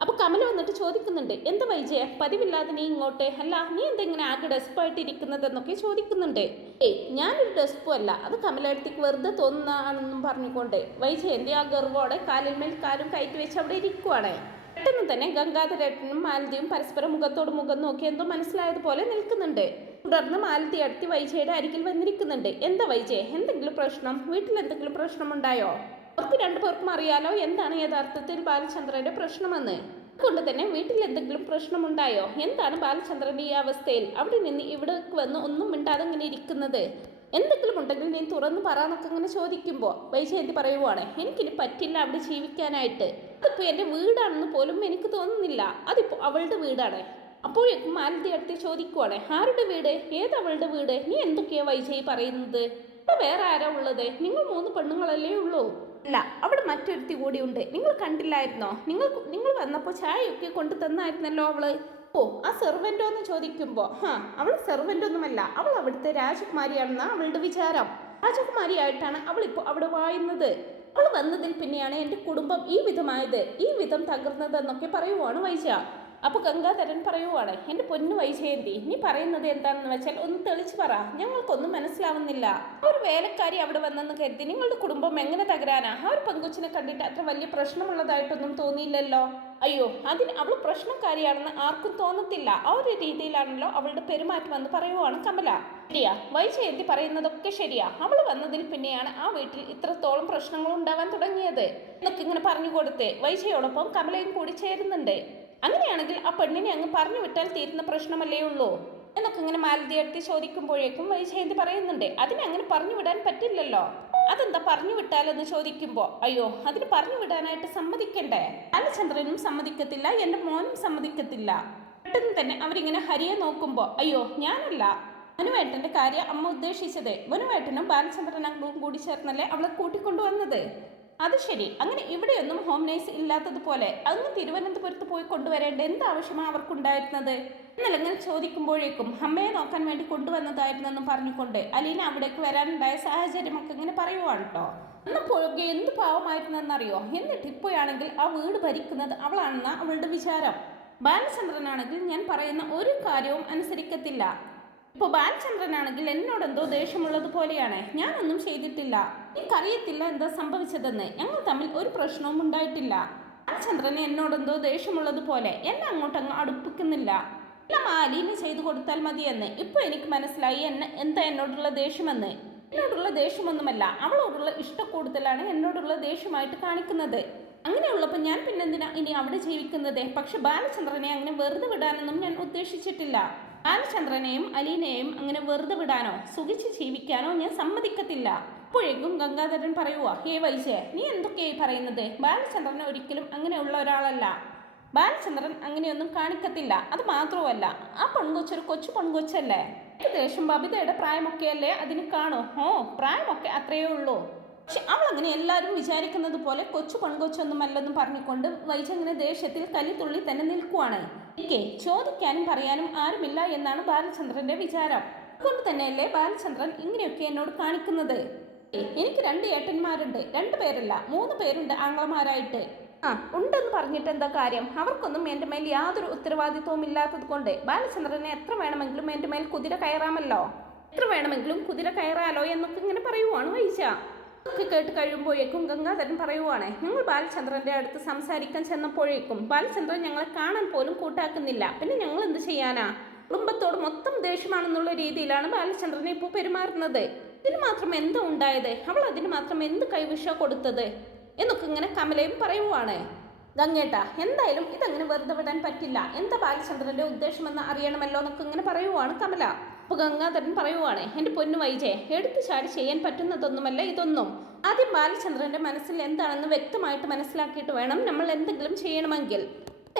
അപ്പോൾ കമൽ വന്നിട്ട് ചോദിക്കുന്നുണ്ട് എന്താ വൈജയ? പതിവില്ലാതെ നീ ഇങ്ങോട്ട്? അല്ല നീ എന്തെങ്ങനെ ആകെ ഡെസ്പായിട്ട് ഇരിക്കുന്നതെന്നൊക്കെ ചോദിക്കുന്നുണ്ട്. ഏയ് ഞാനൊരു ഡെസ്പും അല്ല. അത് കമലടുത്തേക്ക് വെറുതെ തോന്നുന്നതാണെന്നും പറഞ്ഞുകൊണ്ട് വൈജയ എന്റെ ആ ഗർവോടെ കാലിന്മേൽ മേൽ കാലും കയറ്റി വെച്ച് അവിടെ ഇരിക്കുവാണ്. പെട്ടെന്ന് തന്നെ ഗംഗാധരേട്ടനും മാലതിയും പരസ്പരം മുഖത്തോട് മുഖം നോക്കി എന്തോ മനസ്സിലായതുപോലെ നിൽക്കുന്നുണ്ട്. തുടർന്ന് മാലതി അടുത്ത് വൈജയുടെ അരികിൽ വന്നിരിക്കുന്നുണ്ട്. എന്താ വൈജയ? എന്തെങ്കിലും പ്രശ്നം? വീട്ടിൽ എന്തെങ്കിലും പ്രശ്നമുണ്ടായോ? അവർക്ക് രണ്ടുപേർക്കും അറിയാലോ എന്താണ് യഥാർത്ഥത്തിൽ ബാലചന്ദ്രന്റെ പ്രശ്നമെന്ന്. അതുകൊണ്ട് തന്നെ വീട്ടിൽ എന്തെങ്കിലും പ്രശ്നമുണ്ടായോ? എന്താണ് ബാലചന്ദ്രന്റെ ഈ അവസ്ഥയിൽ? അവിടെ നിന്ന് ഇവിടേക്ക് വന്ന് ഒന്നും മിണ്ടാതെ ഇങ്ങനെ ഇരിക്കുന്നത്. എന്തെങ്കിലും ഉണ്ടെങ്കിൽ നീ തുറന്നു പറയാന്നൊക്കെ ഇങ്ങനെ ചോദിക്കുമ്പോൾ വൈജയന്തി പറയുവാണ് എനിക്കിനി പറ്റില്ല അവിടെ ജീവിക്കാനായിട്ട്. അതിപ്പോൾ എന്റെ വീടാണെന്ന് പോലും എനിക്ക് തോന്നുന്നില്ല. അതിപ്പോൾ അവളുടെ വീടാണ്. അപ്പോഴേക്കും മാലതി അടുത്ത് ചോദിക്കുവാണ് ആരുടെ വീട്? ഏത് അവളുടെ വീട്? നീ എന്തൊക്കെയാണ് വൈജയ് പറയുന്നത്? ഇവിടെ വേറെ ആരാ ഉള്ളത്? നിങ്ങൾ മൂന്ന് പെണ്ണുങ്ങളല്ലേ ഉള്ളൂ. അല്ല അവിടെ മറ്റൊരുത്തി ഉണ്ട്. നിങ്ങൾ കണ്ടില്ലായിരുന്നോ? നിങ്ങൾ നിങ്ങൾ വന്നപ്പോൾ ചായയൊക്കെ കൊണ്ടു തന്നായിരുന്നല്ലോ അവൾ? ഓ ആ സെർവന്റോ എന്ന് ചോദിക്കുമ്പോൾ ഹാ അവൾ സെർവന്റൊന്നുമല്ല അവൾ അവിടുത്തെ രാജകുമാരിയാണെന്നാ അവളുടെ വിചാരം. രാജകുമാരിയായിട്ടാണ് അവൾ ഇപ്പോൾ അവിടെ വായുന്നത്. അവൾ വന്നതിൽ പിന്നെയാണ് എന്റെ കുടുംബം ഈ വിധമായത്. ഈ വിധം തകർന്നതെന്നൊക്കെ പറയുവാണ് വൈജ. അപ്പൊ ഗംഗാധരൻ പറയുവാണ് എന്റെ പൊന്നു വൈജയന്തി നീ പറയുന്നത് എന്താണെന്ന് വെച്ചാൽ ഒന്ന് തെളിച്ചു പറ. ഞങ്ങൾക്കൊന്നും മനസ്സിലാവുന്നില്ല. ഒരു വേലക്കാരി അവിടെ വന്നെന്ന് കരുതി നിങ്ങളുടെ കുടുംബം എങ്ങനെ തകരാനാ? ആ ഒരു പെങ്കൊച്ചിനെ കണ്ടിട്ട് അത്ര വലിയ പ്രശ്നമുള്ളതായിട്ടൊന്നും തോന്നിയില്ലല്ലോ. അയ്യോ അതിന് അവൾ പ്രശ്നക്കാരിയാണെന്ന് ആർക്കും തോന്നത്തില്ല. ആ ഒരു രീതിയിലാണല്ലോ അവളുടെ പെരുമാറ്റം എന്ന് പറയുവാണ് കമല. ശരിയാ വൈജയന്തി പറയുന്നതൊക്കെ ശരിയാ. അവൾ വന്നതിന് പിന്നെയാണ് ആ വീട്ടിൽ ഇത്രത്തോളം പ്രശ്നങ്ങൾ ഉണ്ടാവാൻ തുടങ്ങിയത്. എന്നൊക്കെ ഇങ്ങനെ പറഞ്ഞു കൊടുത്തേ. വൈജയോടൊപ്പം കമലയും കൂടി ചേരുന്നുണ്ട്. അങ്ങനെയാണെങ്കിൽ ആ പെണ്ണിനെ അങ്ങ് പറഞ്ഞു വിട്ടാൽ തീരുന്ന പ്രശ്നമല്ലേ ഉള്ളൂ? എന്നൊക്കെ ഇങ്ങനെ മാലതി അടുത്ത് ചോദിക്കുമ്പോഴേക്കും വൈജയന്തി പറയുന്നുണ്ട് അതിനെ അങ്ങനെ പറഞ്ഞു വിടാൻ പറ്റില്ലല്ലോ. അതെന്താ പറഞ്ഞു വിട്ടാലെന്ന് ചോദിക്കുമ്പോൾ അയ്യോ അതിന് പറഞ്ഞു വിടാനായിട്ട് സമ്മതിക്കണ്ടേ? ബാലചന്ദ്രനും സമ്മതിക്കത്തില്ല എന്റെ മോനും സമ്മതിക്കത്തില്ല. പെട്ടെന്ന് തന്നെ അവരിങ്ങനെ ഹരിയെ നോക്കുമ്പോൾ അയ്യോ ഞാനല്ല. മനുവേട്ടന്റെ കാര്യം അമ്മ ഉദ്ദേശിച്ചത്. മനുവേട്ടനും ബാലചന്ദ്രനും കൂടി ചേർന്നല്ലേ അവളെ കൂട്ടിക്കൊണ്ടുവന്നത്? അത് ശരി. അങ്ങനെ ഇവിടെയൊന്നും ഹോം നേഴ്സ് ഇല്ലാത്തതുപോലെ അങ്ങ് തിരുവനന്തപുരത്ത് പോയി കൊണ്ടുവരേണ്ട എന്ത് ആവശ്യമാണ് അവർക്കുണ്ടായിരുന്നത്? എന്നാൽ അങ്ങനെ ചോദിക്കുമ്പോഴേക്കും അമ്മയെ നോക്കാൻ വേണ്ടി കൊണ്ടുവന്നതായിരുന്നെന്നും പറഞ്ഞുകൊണ്ട് അലീന അവിടേക്ക് വരാനുണ്ടായ സാഹചര്യമൊക്കെ ഇങ്ങനെ പറയുവാണ് കേട്ടോ അന്ന് പോകെ എന്ത് പാവമായിരുന്നെന്നറിയോ? എന്നിട്ട് ഇപ്പോഴാണെങ്കിൽ ആ വീട് ഭരിക്കുന്നത് അവളാണെന്ന അവളുടെ വിചാരം. ബാലചന്ദ്രനാണെങ്കിൽ ഞാൻ പറയുന്ന ഒരു കാര്യവും അനുസരിക്കത്തില്ല. ഇപ്പോൾ ബാലചന്ദ്രനാണെങ്കിൽ എന്നോട് എന്തോ ദേഷ്യമുള്ളത് പോലെയാണ്. ഞാനൊന്നും ചെയ്തിട്ടില്ല. എനിക്കറിയത്തില്ല എന്താ സംഭവിച്ചതെന്ന്. ഞങ്ങൾ തമ്മിൽ ഒരു പ്രശ്നവും ഉണ്ടായിട്ടില്ല. ബാലചന്ദ്രനെ എന്നോട് എന്തോ ദേഷ്യമുള്ളത് പോലെ എന്നെ അങ്ങോട്ടങ്ങ് അടുപ്പിക്കുന്നില്ല. എല്ലാം മാലിന്യം ചെയ്തു കൊടുത്താൽ മതിയെന്ന്. ഇപ്പോൾ എനിക്ക് മനസ്സിലായി എന്നെ എന്താ എന്നോടുള്ള ദേഷ്യമെന്ന്. എന്നോടുള്ള ദേഷ്യമൊന്നുമല്ല. അവളോടുള്ള ഇഷ്ടക്കൂടുതലാണ് എന്നോടുള്ള ദേഷ്യമായിട്ട് കാണിക്കുന്നത്. അങ്ങനെയുള്ളപ്പോൾ ഞാൻ പിന്നെന്തിനാ ഇനി അവിടെ ജീവിക്കുന്നത്? പക്ഷെ ബാലചന്ദ്രനെ അങ്ങനെ വെറുതെ വിടാനൊന്നും ഞാൻ ഉദ്ദേശിച്ചിട്ടില്ല. ബാലചന്ദ്രനെയും അലീനെയും അങ്ങനെ വെറുതെ വിടാനോ സുഖിച്ച് ജീവിക്കാനോ ഞാൻ സമ്മതിക്കത്തില്ല. അപ്പോഴേക്കും ഗംഗാധരൻ പറയുക ഹേ വൈശേ നീ എന്തൊക്കെയായി പറയുന്നത്? ബാലചന്ദ്രൻ ഒരിക്കലും അങ്ങനെയുള്ള ഒരാളല്ല. ബാലചന്ദ്രൻ അങ്ങനെയൊന്നും കാണിക്കത്തില്ല. അത് മാത്രവുമല്ല ആ പെൺകൊച്ചൊരു കൊച്ചു പെൺകൊച്ചല്ലേ ഏകദേശം ബബിതയുടെ പ്രായമൊക്കെയല്ലേ അതിന് കാണൂ? ഓ പ്രായമൊക്കെ അത്രയേ ഉള്ളൂ. പക്ഷെ അവൾ അങ്ങനെ എല്ലാവരും വിചാരിക്കുന്നത് പോലെ കൊച്ചു പെൺകൊച്ചൊന്നും അല്ലെന്നും പറഞ്ഞുകൊണ്ട് വൈജങ്ങനെ ദേഷ്യത്തിൽ കലിത്തുള്ളി തന്നെ നിൽക്കുവാണ്. എനിക്ക് ചോദിക്കാനും പറയാനും ആരുമില്ല എന്നാണ് ബാലചന്ദ്രന്റെ വിചാരം. അതുകൊണ്ട് തന്നെയല്ലേ ബാലചന്ദ്രൻ ഇങ്ങനെയൊക്കെ എന്നോട് കാണിക്കുന്നത്? എനിക്ക് രണ്ട് ഏട്ടന്മാരുണ്ട് രണ്ടു പേരല്ല മൂന്ന് പേരുണ്ട് ആംഗ്ലമാരായിട്ട് ആ ഉണ്ടെന്ന് പറഞ്ഞിട്ട് എന്താ കാര്യം? അവർക്കൊന്നും എന്റെ മേൽ യാതൊരു ഉത്തരവാദിത്വവും ഇല്ലാത്തത് കൊണ്ട് ബാലചന്ദ്രനെ എത്ര വേണമെങ്കിലും എന്റെ മേൽ കുതിര കയറാമല്ലോ? എത്ര വേണമെങ്കിലും കുതിര കയറാലോ എന്നൊക്കെ ഇങ്ങനെ പറയുവാണ് വൈശ. ഒക്കെ കേട്ട് കഴിയുമ്പോഴേക്കും ഗംഗാധരൻ പറയുവാണ് ഞങ്ങൾ ബാലചന്ദ്രന്റെ അടുത്ത് സംസാരിക്കാൻ ചെന്നപ്പോഴേക്കും ബാലചന്ദ്രൻ ഞങ്ങളെ കാണാൻ പോലും കൂട്ടാക്കുന്നില്ല. പിന്നെ ഞങ്ങൾ എന്ത് ചെയ്യാനാ? കുടുംബത്തോട് മൊത്തം ദേഷ്യമാണെന്നുള്ള രീതിയിലാണ് ബാലചന്ദ്രനെ ഇപ്പോൾ പെരുമാറുന്നത്. ഇതിന് മാത്രം എന്താ ഉണ്ടായത്? അവൾ അതിന് മാത്രം എന്ത് കൈവിഷ കൊടുത്തത്? എന്നൊക്കെ ഇങ്ങനെ കമലയും പറയുവാണ്. ഗംഗേട്ട എന്തായാലും ഇതങ്ങനെ വെറുതെ വിടാൻ പറ്റില്ല. എന്താ ബാലചന്ദ്രന്റെ ഉദ്ദേശമെന്ന് അറിയണമല്ലോ എന്നൊക്കെ ഇങ്ങനെ പറയുവാണ് കമല. അപ്പൊ ഗംഗാധരൻ പറയുവാണ് എന്റെ പൊന്നു വൈജെ എടുത്തു ചാടി ചെയ്യാൻ പറ്റുന്നതൊന്നുമല്ല ഇതൊന്നും. ആദ്യം ബാലചന്ദ്രന്റെ മനസ്സിൽ എന്താണെന്ന് വ്യക്തമായിട്ട് മനസ്സിലാക്കിയിട്ട് വേണം നമ്മൾ എന്തെങ്കിലും ചെയ്യണമെങ്കിൽ.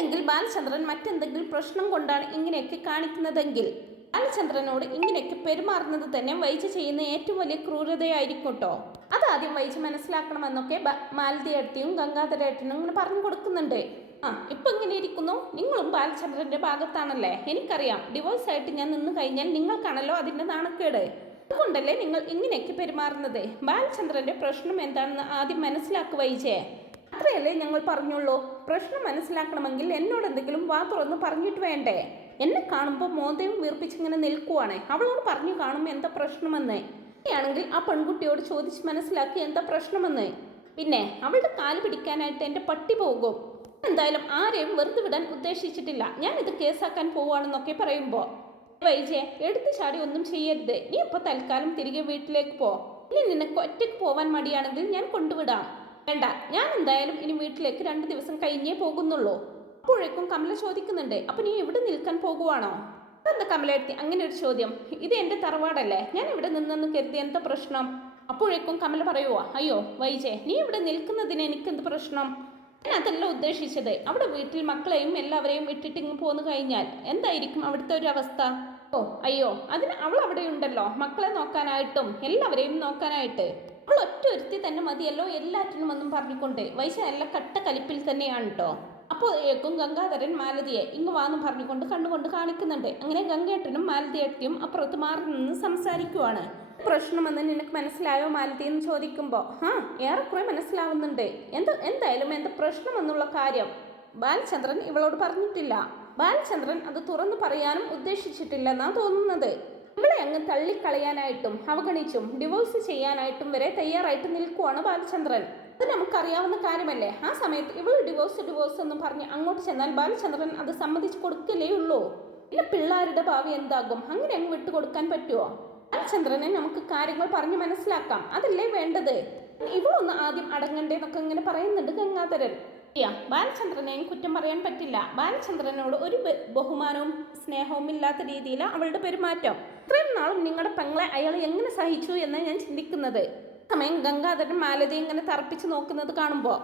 എങ്കിൽ ബാലചന്ദ്രൻ മറ്റെന്തെങ്കിലും പ്രശ്നം കൊണ്ടാണ് ഇങ്ങനെയൊക്കെ കാണിക്കുന്നതെങ്കിൽ. ബാലചന്ദ്രനോട് ഇങ്ങനെയൊക്കെ പെരുമാറുന്നത് തന്നെ വൈജ ചെയ്യുന്ന ഏറ്റവും വലിയ ക്രൂരതയായിരിക്കും കേട്ടോ അതാദ്യം വൈജ മനസ്സിലാക്കണമെന്നൊക്കെ മാലതി മാലതിയടുത്തിയും ഗംഗാധരേട്ടനും ഇങ്ങനെ പറഞ്ഞു കൊടുക്കുന്നുണ്ട്. ആ ഇപ്പം ഇങ്ങനെ ഇരിക്കുന്നു? നിങ്ങളും ബാലചന്ദ്രന്റെ ഭാഗത്താണല്ലേ? എനിക്കറിയാം. ഡിവോഴ്സ് ആയിട്ട് ഞാൻ നിന്ന് കഴിഞ്ഞാൽ നിങ്ങൾക്കാണല്ലോ അതിന്റെ നാണക്കേട്. അതുകൊണ്ടല്ലേ നിങ്ങൾ ഇങ്ങനെയൊക്കെ പെരുമാറുന്നത്? ബാലചന്ദ്രന്റെ പ്രശ്നം എന്താണെന്ന് ആദ്യം മനസ്സിലാക്കുക വൈജേ അത്രയല്ലേ ഞങ്ങൾ പറഞ്ഞുള്ളൂ. പ്രശ്നം മനസ്സിലാക്കണമെങ്കിൽ എന്നോട് എന്തെങ്കിലും വാ തുറന്ന് പറഞ്ഞിട്ട് വേണ്ടേ? എന്നെ കാണുമ്പോൾ മോന്തയും വീർപ്പിച്ചിങ്ങനെ നിൽക്കുവാണ്. അവളോട് പറഞ്ഞു കാണുമ്പോൾ എന്താ പ്രശ്നമെന്ന്. ആണെങ്കിൽ ആ പെൺകുട്ടിയോട് ചോദിച്ച് മനസ്സിലാക്കി എന്താ പ്രശ്നമെന്ന്. പിന്നെ അവളുടെ കാൽ പിടിക്കാനായിട്ട് എന്റെ പട്ടി പോകും. എന്തായാലും ആരെയും വെറുതെ വിടാൻ ഉദ്ദേശിച്ചിട്ടില്ല. ഞാൻ ഇത് കേസാക്കാൻ പോവുകയാണെന്നൊക്കെ പറയുമ്പോൾ വൈജയെ എടുത്തു ചാടി ഒന്നും ചെയ്യരുത്. നീ ഇപ്പൊ തൽക്കാലം തിരികെ വീട്ടിലേക്ക് പോ. ഇനി നിനക്ക് ഒറ്റയ്ക്ക് പോവാൻ മടിയാണെങ്കിൽ ഞാൻ കൊണ്ടുവിടാം. വേണ്ട ഞാൻ എന്തായാലും ഇനി വീട്ടിലേക്ക് രണ്ട് ദിവസം കഴിഞ്ഞേ പോകുന്നുള്ളൂ. അപ്പോഴേക്കും കമല ചോദിക്കുന്നുണ്ട് അപ്പൊ നീ ഇവിടെ നിൽക്കാൻ പോകുവാണോ? എന്താ കമലെടുത്തി അങ്ങനെ ഒരു ചോദ്യം. ഇത് എന്റെ തറവാടല്ലേ? ഞാൻ ഇവിടെ നിന്നെന്ന് കരുതി എന്താ പ്രശ്നം? അപ്പോഴേക്കും കമല പറയുവോ അയ്യോ വൈജെ നീ ഇവിടെ നിൽക്കുന്നതിന് എനിക്കെന്ത് പ്രശ്നം? അതല്ല ഉദ്ദേശിച്ചത്. അവിടെ വീട്ടിൽ മക്കളെയും എല്ലാവരെയും ഇട്ടിട്ട് ഇങ്ങ് പോന്നു കഴിഞ്ഞാൽ എന്തായിരിക്കും അവിടുത്തെ ഒരു അവസ്ഥ? ഓ അയ്യോ അതിന് അവൾ അവിടെ ഉണ്ടല്ലോ മക്കളെ നോക്കാനായിട്ടും എല്ലാവരെയും നോക്കാനായിട്ട്. അവൾ ഒറ്റ ഒരുത്തി തന്നെ മതിയല്ലോ എല്ലാറ്റിനും ഒന്നും പറഞ്ഞുകൊണ്ട്. വൈശ നല്ല കട്ട കലിപ്പിൽ തന്നെയാണ് കേട്ടോ അപ്പോഴേക്കും ഗംഗാധരൻ മാലതിയെ ഇങ്ങ് വാന്ന് പറഞ്ഞുകൊണ്ട് കണ്ണുകൊണ്ട് കാണിക്കുന്നുണ്ട്. അങ്ങനെ ഗംഗേട്ടനും മാലതിയേട്ടിയും അപ്പുറത്ത് മാറി നിന്ന് സംസാരിക്കുവാണ്. പ്രശ്നമെന്ന് നിനക്ക് മനസ്സിലായോ മാലതി എന്ന് ചോദിക്കുമ്പോൾ ആ ഏറെക്കുറെ മനസ്സിലാവുന്നുണ്ട്. എന്ത് എന്തായാലും എന്താ പ്രശ്നമെന്നുള്ള കാര്യം ബാലചന്ദ്രൻ ഇവളോട് പറഞ്ഞിട്ടില്ല. ബാലചന്ദ്രൻ അത് തുറന്നു പറയാനും ഉദ്ദേശിച്ചിട്ടില്ലെന്നാണ് തോന്നുന്നത്. ഇവളെ അങ്ങ് തള്ളിക്കളയാനായിട്ടും അവഗണിച്ചും ഡിവോഴ്സ് ചെയ്യാനായിട്ടും വരെ തയ്യാറായിട്ട് നിൽക്കുവാണ് ബാലചന്ദ്രൻ. അത് നമുക്കറിയാവുന്ന കാര്യമല്ലേ? ആ സമയത്ത് ഇവൾ ഡിവോഴ്സ് ഡിവോഴ്സ് എന്ന് പറഞ്ഞ് അങ്ങോട്ട് ചെന്നാൽ ബാലചന്ദ്രൻ അത് സമ്മതിച്ചു കൊടുക്കില്ലേ ഉള്ളൂ. പിന്നെ പിള്ളേരുടെ ഭാവി എന്താകും? അങ്ങനെ അങ്ങ് വിട്ടുകൊടുക്കാൻ പറ്റുമോ ബാലചന്ദ്രനെ നമുക്ക് കാര്യങ്ങൾ പറഞ്ഞ് മനസ്സിലാക്കാം. അതല്ലേ വേണ്ടത്? ഇവളൊന്ന് ആദ്യം അടങ്ങണ്ടേ എന്നൊക്കെ ഇങ്ങനെ പറയുന്നുണ്ട് ഗംഗാധരൻ. ബാലചന്ദ്രനെയും കുറ്റം പറയാൻ പറ്റില്ല. ബാലചന്ദ്രനോട് ഒരു ബഹുമാനവും സ്നേഹവും ഇല്ലാത്ത രീതിയിൽ അവളുടെ പെരുമാറ്റം. ഇത്രയും നാളും നിങ്ങളുടെ പെങ്ങളെ അയാൾ എങ്ങനെ സഹിച്ചു എന്ന് ഞാൻ ചിന്തിക്കുന്നത്? സമയം ഗംഗാധരൻ മാലതി ഇങ്ങനെ തറപ്പിച്ച് നോക്കുന്നത് കാണുമ്പോൾ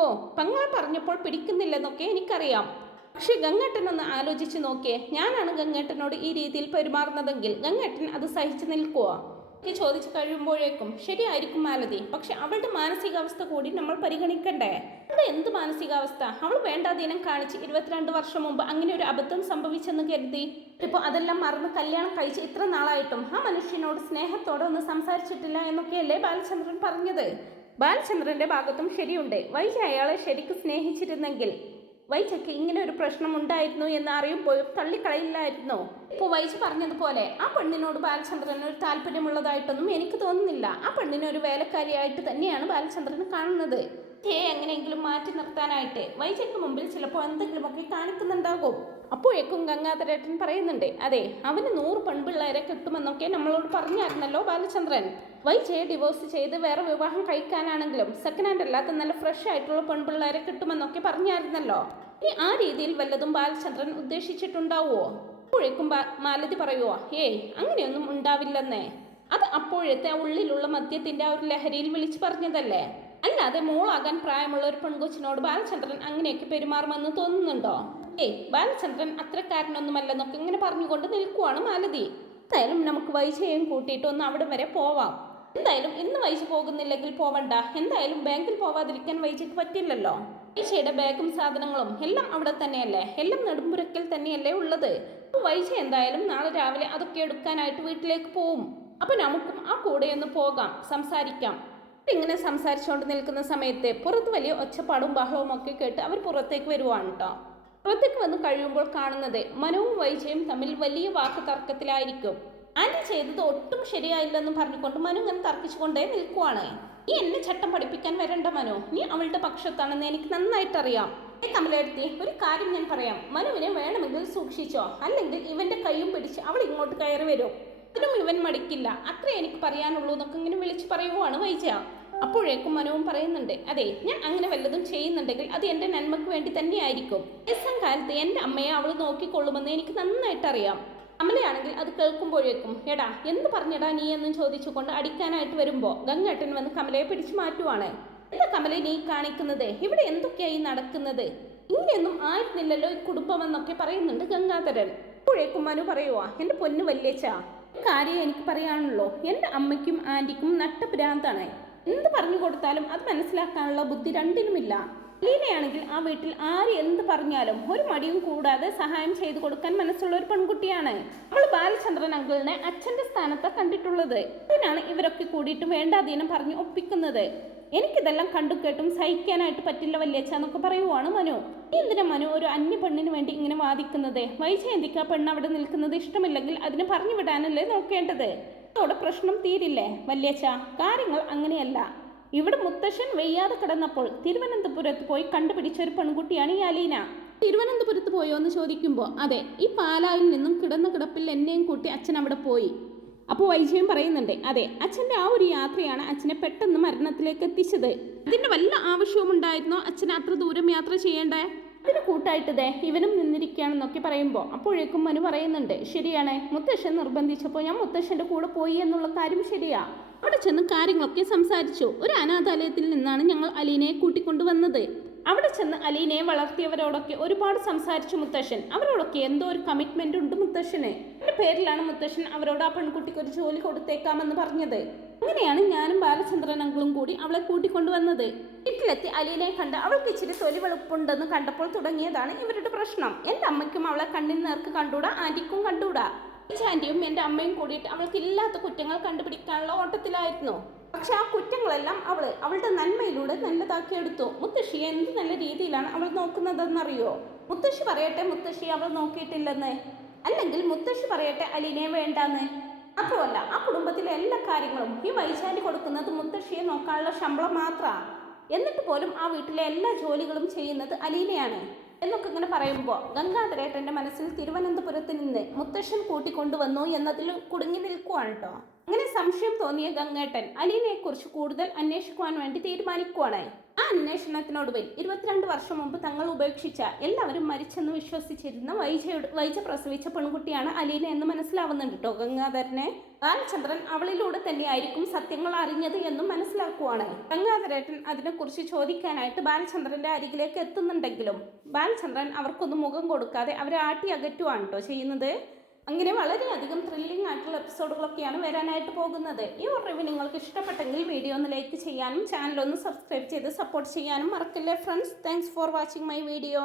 ഓ പെങ്ങളെ പറഞ്ഞപ്പോൾ പിടിക്കുന്നില്ലെന്നൊക്കെ എനിക്കറിയാം. പക്ഷെ ഗംഗേട്ടനൊന്ന് ആലോചിച്ച് നോക്കിയേ. ഞാനാണ് ഗംഗേട്ടനോട് ഈ രീതിയിൽ പെരുമാറുന്നതെങ്കിൽ ഗംഗേട്ടൻ അത് സഹിച്ചു നിൽക്കുക ഒക്കെ ചോദിച്ചു കഴിയുമ്പോഴേക്കും ശരിയായിരിക്കും മാലതി പക്ഷെ അവളുടെ മാനസികാവസ്ഥ കൂടി നമ്മൾ പരിഗണിക്കണ്ടേ? അവളുടെ എന്ത് മാനസികാവസ്ഥ? അവൾ വേണ്ട ദിനം കാണിച്ച് ഇരുപത്തിരണ്ട് വർഷം മുമ്പ് അങ്ങനെ ഒരു അബദ്ധം സംഭവിച്ചെന്ന് കരുതി. ഇപ്പോൾ അതെല്ലാം മറന്ന് കല്യാണം കഴിച്ച് ഇത്ര നാളായിട്ടും ആ മനുഷ്യനോട് സ്നേഹത്തോടെ ഒന്ന് സംസാരിച്ചിട്ടില്ല എന്നൊക്കെയല്ലേ ബാലചന്ദ്രൻ പറഞ്ഞത്? ബാലചന്ദ്രന്റെ ഭാഗത്തും ശരിയുണ്ട്. വൈകി അയാളെ ശരിക്കും സ്നേഹിച്ചിരുന്നെങ്കിൽ വൈജയ്ക്ക് ഇങ്ങനെ ഒരു പ്രശ്നം ഉണ്ടായിരുന്നു എന്ന് അറിയുമ്പോൾ തള്ളിക്കളയില്ലായിരുന്നോ? ഇപ്പോൾ വൈജ് പറഞ്ഞതുപോലെ ആ പെണ്ണിനോട് ബാലചന്ദ്രന് ഒരു താല്പര്യമുള്ളതായിട്ടൊന്നും എനിക്ക് തോന്നുന്നില്ല. ആ പെണ്ണിനെ ഒരു വേലക്കാരിയായിട്ട് തന്നെയാണ് ബാലചന്ദ്രൻ കാണുന്നത്. ഏ എങ്ങനെയെങ്കിലും മാറ്റി നിർത്താനായിട്ട്. വൈജയ്ക്ക് മുമ്പിൽ ചിലപ്പോൾ എന്തെങ്കിലുമൊക്കെ കാണിക്കുന്നുണ്ടാകും. അപ്പോഴേക്കും ഗംഗാധരേട്ടൻ പറയുന്നുണ്ട് അതെ അവന് നൂറ് പെൺപിള്ളേരെ കിട്ടുമെന്നൊക്കെ നമ്മളോട് പറഞ്ഞായിരുന്നല്ലോ ബാലചന്ദ്രൻ. വൈജയെ ഡിവോഴ്സ് ചെയ്ത് വേറെ വിവാഹം കഴിക്കാനാണെങ്കിലും സെക്കൻഡ് ഹാൻഡ് അല്ലാത്ത നല്ല ഫ്രഷ് ആയിട്ടുള്ള പെൺപിള്ളേരെ കിട്ടുമെന്നൊക്കെ പറഞ്ഞായിരുന്നല്ലോ. ഇനി ആ രീതിയിൽ വല്ലതും ബാലചന്ദ്രൻ ഉദ്ദേശിച്ചിട്ടുണ്ടാവുമോ അപ്പോഴേക്കും മാലതി പറയുവോ ഏയ് അങ്ങനെയൊന്നും ഉണ്ടാവില്ലെന്നേ. അത് അപ്പോഴത്തെ ഉള്ളിലുള്ള മദ്യത്തിന്റെ ആ ഒരു ലഹരിയിൽ വിളിച്ചു പറഞ്ഞതല്ലേ? അല്ലാതെ മോളാകാൻ പ്രായമുള്ള ഒരു പെൺകൊച്ചിനോട് ബാലചന്ദ്രൻ അങ്ങനെയൊക്കെ പെരുമാറുമെന്ന് തോന്നുന്നുണ്ടോ? ഏയ് ബാലചന്ദ്രൻ അത്രക്കാരനൊന്നുമല്ലെന്നൊക്കെ ഇങ്ങനെ പറഞ്ഞുകൊണ്ട് നിൽക്കുവാണ് മാലതി. എന്തായാലും നമുക്ക് വൈജയം കൂട്ടിയിട്ട് ഒന്ന് അവിടെ വരെ പോവാം. എന്തായാലും ഇന്ന് വൈജ പോകുന്നില്ലെങ്കിൽ പോവണ്ട. എന്തായാലും ബാങ്കിൽ പോവാതിരിക്കാൻ വൈജയ്ക്ക് പറ്റില്ലല്ലോ. വൈജയുടെ ബാഗും സാധനങ്ങളും എല്ലാം അവിടെ തന്നെയല്ലേ? എല്ലാം നെടുമ്പുരക്കൽ തന്നെയല്ലേ ഉള്ളത്? അപ്പൊ വൈജ എന്തായാലും നാളെ രാവിലെ അതൊക്കെ എടുക്കാനായിട്ട് വീട്ടിലേക്ക് പോവും. അപ്പൊ നമുക്കും ആ കൂടെ ഒന്ന് പോകാം സംസാരിക്കാം. ഇങ്ങനെ സംസാരിച്ചുകൊണ്ട് നിൽക്കുന്ന സമയത്ത് പുറത്ത് വലിയ ഒച്ചപ്പാടും ബഹളവും ഒക്കെ കേട്ട് അവർ പുറത്തേക്ക് വരുവാണ് കേട്ടോ പുറത്തേക്ക് വന്ന് കഴിയുമ്പോൾ കാണുന്നത് മനുവും വൈജയും തമ്മിൽ വലിയ വാക്ക് തർക്കത്തിലായിരിക്കും ആന്റി ചെയ്തത് ഒട്ടും ശരിയായില്ലെന്ന് പറഞ്ഞുകൊണ്ട് മനു ഇങ്ങനെ തർക്കിച്ചുകൊണ്ടേ നിൽക്കുവാണ്. നീ എന്നെ ചട്ടം പഠിപ്പിക്കാൻ വരണ്ട മനു. നീ അവളുടെ പക്ഷത്താണെന്ന് എനിക്ക് നന്നായിട്ട് അറിയാം ഏ കമലെടുത്തി ഒരു കാര്യം ഞാൻ പറയാം. മനുവിനെ വേണമെങ്കിൽ സൂക്ഷിച്ചോ. അല്ലെങ്കിൽ ഇവന്റെ കൈയും പിടിച്ച് അവൾ ഇങ്ങോട്ട് കയറി വരും. അതിനും ഇവൻ മടിക്കില്ല. അത്രേ എനിക്ക് പറയാനുള്ളൂ എന്നൊക്കെ ഇങ്ങനെ വിളിച്ചു പറയുവാണ് വൈജ. അപ്പോഴേക്കും മനവും പറയുന്നുണ്ട് അതെ ഞാൻ അങ്ങനെ വല്ലതും ചെയ്യുന്നുണ്ടെങ്കിൽ അത് എന്റെ നന്മയ്ക്ക് വേണ്ടി തന്നെയായിരിക്കും. എസ്സം കാലത്ത് എന്റെ അമ്മയെ അവൾ നോക്കിക്കൊള്ളുമെന്ന് എനിക്ക് നന്നായിട്ട് അറിയാം അമലയാണെങ്കിൽ അത് കേൾക്കുമ്പോഴേക്കും എടാ എന്ന് പറഞ്ഞെടാ നീ എന്നും ചോദിച്ചുകൊണ്ട് അടിക്കാനായിട്ട് വരുമ്പോൾ ഗംഗേട്ടൻ വന്ന് കമലയെ പിടിച്ചു മാറ്റുവാണ്. എന്താ കമലെ നീ കാണിക്കുന്നത്? ഇവിടെ എന്തൊക്കെയായി നടക്കുന്നത്? ഇങ്ങനെയൊന്നും ആയിരുന്നില്ലല്ലോ ഈ കുടുംബമെന്നൊക്കെ പറയുന്നുണ്ട് ഗംഗാധരൻ. അപ്പോഴേക്കും മനു പറയുവാ എന്റെ പൊന്നു വല്യച്ച കാര്യം എനിക്ക് പറയാനുള്ളൂ? എന്റെ അമ്മയ്ക്കും ആന്റിക്കും നട്ടഭ്രാന്താണ്. എന്ത് പറഞ്ഞു കൊടുത്താലും അത് മനസ്സിലാക്കാനുള്ള ബുദ്ധി രണ്ടിനുമില്ല. ലീനയാണെങ്കിൽ ആ വീട്ടിൽ ആര് എന്ത് പറഞ്ഞാലും ഒരു മടിയും കൂടാതെ സഹായം ചെയ്തു കൊടുക്കാൻ മനസ്സുള്ള ഒരു പെൺകുട്ടിയാണ്. നമ്മൾ ബാലചന്ദ്രൻ അങ്കിളിനെ അച്ഛന്റെ സ്ഥാനത്താ കണ്ടിട്ടുള്ളത്. അതിനാണ് ഇവരൊക്കെ കൂടിയിട്ട് വേണ്ടാധീനം പറഞ്ഞ് ഒപ്പിക്കുന്നത്. എനിക്കിതെല്ലാം കണ്ടു കേട്ടും സഹിക്കാനായിട്ട് പറ്റില്ല വല്യച്ഛ എന്നൊക്കെ പറയുവാണ് മനു. എന്തിനാ മനു ഒരു അന്യ പെണ്ണിന് വേണ്ടി ഇങ്ങനെ വാദിക്കുന്നത്? വൈജയന്തിക്ക് ആ പെണ്ണ് അവിടെ നിൽക്കുന്നത് ഇഷ്ടമില്ലെങ്കിൽ അതിനെ പറഞ്ഞു വിടാനല്ലേ നോക്കേണ്ടത്? അതോടെ പ്രശ്നം തീരില്ലേ വല്യച്ഛ കാര്യങ്ങൾ അങ്ങനെയല്ല. ഇവിടെ മുത്തശ്ശൻ വെയ്യാതെ കിടന്നപ്പോൾ തിരുവനന്തപുരത്ത് പോയി കണ്ടുപിടിച്ച ഒരു പെൺകുട്ടിയാണ് ഈ അലീന. തിരുവനന്തപുരത്ത് പോയോ എന്ന് ചോദിക്കുമ്പോൾ അതെ ഈ പാലായിൽ നിന്നും കിടന്ന കിടപ്പിൽ എന്നെയും കൂട്ടി അച്ഛൻ അവിടെ പോയി. അപ്പോൾ വൈജയം പറയുന്നുണ്ട് അതെ അച്ഛന്റെ ആ ഒരു യാത്രയാണ് അച്ഛനെ പെട്ടെന്ന് മരണത്തിലേക്ക് എത്തിച്ചത്. അതിന്റെ വല്ല ആവശ്യവും ഉണ്ടായിരുന്നോ അച്ഛൻ അത്ര ദൂരം യാത്ര ചെയ്യേണ്ടേ? അതിന് കൂട്ടായിട്ട് ദേ ഇവനും നിന്നിരിക്കുകയാണെന്നൊക്കെ പറയുമ്പോൾ അപ്പോഴേക്കും മനു പറയുന്നുണ്ട് ശരിയാണ് മുത്തശ്ശൻ നിർബന്ധിച്ചപ്പോൾ ഞാൻ മുത്തശ്ശന്റെ കൂടെ പോയി എന്നുള്ള കാര്യം ശരിയാ. അവിടെ ചെന്ന് കാര്യങ്ങളൊക്കെ സംസാരിച്ചു. ഒരു അനാഥാലയത്തിൽ നിന്നാണ് ഞങ്ങൾ അലീനയെ കൂട്ടിക്കൊണ്ടുവന്നത്. അവിടെ ചെന്ന് അലീനയെ വളർത്തിയവരോടൊക്കെ ഒരുപാട് സംസാരിച്ചു മുത്തശ്ശൻ. അവരോടൊക്കെ എന്തോ ഒരു കമ്മിറ്റ്മെന്റ് ഉണ്ട് മുത്തശ്ശന്. എന്റെ പേരിലാണ് മുത്തശ്ശൻ അവരോട് ആ പെൺകുട്ടിക്ക് ഒരു ജോലി കൊടുത്തേക്കാമെന്ന് പറഞ്ഞത്. അങ്ങനെയാണ് ഞാനും ബാലചന്ദ്രൻ കൂടി അവളെ കൂട്ടിക്കൊണ്ടുവന്നത്. വീട്ടിലെത്തി അലീനയെ കണ്ട് അവൾക്ക് ഇച്ചിരി തൊലി വെളുപ്പുണ്ടെന്ന് കണ്ടപ്പോൾ തുടങ്ങിയതാണ് ഇവരുടെ പ്രശ്നം. എന്റെ അമ്മയ്ക്കും അവളെ കണ്ണിൽ നേർക്ക് കണ്ടൂടാ ആന്റിക്കും കണ്ടൂടാ ഈ ആന്റിയും എന്റെ അമ്മയും കൂടിയിട്ട് അവൾക്ക് ഇല്ലാത്ത കുറ്റങ്ങൾ കണ്ടുപിടിക്കാനുള്ള ഓട്ടത്തിലായിരുന്നു. പക്ഷെ ആ കുറ്റങ്ങളെല്ലാം അവൾ അവളുടെ നന്മയിലൂടെ നല്ലതാക്കി എടുത്തു. മുത്തശ്ശി എന്ത് നല്ല രീതിയിലാണ് അവൾ നോക്കുന്നതെന്നറിയോ? മുത്തശ്ശി പറയട്ടെ മുത്തശ്ശി അവൾ നോക്കിയിട്ടില്ലെന്ന്. അല്ലെങ്കിൽ മുത്തശ്ശി പറയട്ടെ അലീനെ വേണ്ടാന്ന്. മാത്രമല്ല ആ കുടുംബത്തിലെ എല്ലാ കാര്യങ്ങളും ഈ വൈശാലി കൊടുക്കുന്നത് മുത്തശ്ശിയെ നോക്കാനുള്ള ശമ്പളം മാത്രമാണ് എന്നിട്ട് പോലും ആ വീട്ടിലെ എല്ലാ ജോലികളും ചെയ്യുന്നത് അലീനയാണ്. എന്നൊക്കെ ഇങ്ങനെ പറയുമ്പോൾ ഗംഗാധരേട്ടന്റെ മനസ്സിൽ തിരുവനന്തപുരത്ത് നിന്ന് മുത്തശ്ശൻ കൂട്ടിക്കൊണ്ടുവന്നു എന്നതിൽ കുടുങ്ങി നിൽക്കുവാണ് കേട്ടോ അങ്ങനെ സംശയം തോന്നിയ ഗംഗേട്ടൻ അലീനയെക്കുറിച്ച് കൂടുതൽ അന്വേഷിക്കുവാൻ വേണ്ടി തീരുമാനിക്കുവാണ് ആ അന്വേഷണത്തിനൊടുവിൽ ഇരുപത്തിരണ്ട് വർഷം മുമ്പ് തങ്ങൾ ഉപേക്ഷിച്ച എല്ലാവരും മരിച്ചെന്ന് വിശ്വസിച്ചിരുന്ന വൈജയുടെ വൈജ പ്രസവിച്ച പെൺകുട്ടിയാണ് അലീന എന്ന് മനസ്സിലാവുന്നുണ്ട് കേട്ടോ ഗംഗാധരനെ. ബാലചന്ദ്രൻ അവളിലൂടെ തന്നെയായിരിക്കും സത്യങ്ങൾ അറിഞ്ഞത് എന്നും മനസ്സിലാക്കുവാണ് ഗംഗാധരേട്ടൻ അതിനെക്കുറിച്ച് ചോദിക്കാനായിട്ട് ബാലചന്ദ്രന്റെ അരികിലേക്ക് എത്തുന്നുണ്ടെങ്കിലും ബാലചന്ദ്രൻ അവർക്കൊന്നും മുഖം കൊടുക്കാതെ അവരെ ആട്ടി അകറ്റുവാണ് കേട്ടോ ചെയ്യുന്നത്. അങ്ങനെ വളരെയധികം ത്രില്ലിംഗ് ആയിട്ടുള്ള എപ്പിസോഡുകളൊക്കെയാണ് വരാനായിട്ട് പോകുന്നത്. ഈ റിവ്യൂ നിങ്ങൾക്ക് ഇഷ്ടപ്പെട്ടെങ്കിൽ വീഡിയോ ഒന്ന് ലൈക്ക് ചെയ്യാനും ചാനൽ ഒന്ന് സബ്സ്ക്രൈബ് ചെയ്ത് സപ്പോർട്ട് ചെയ്യാനും മറക്കില്ലേ friends thanks for watching my video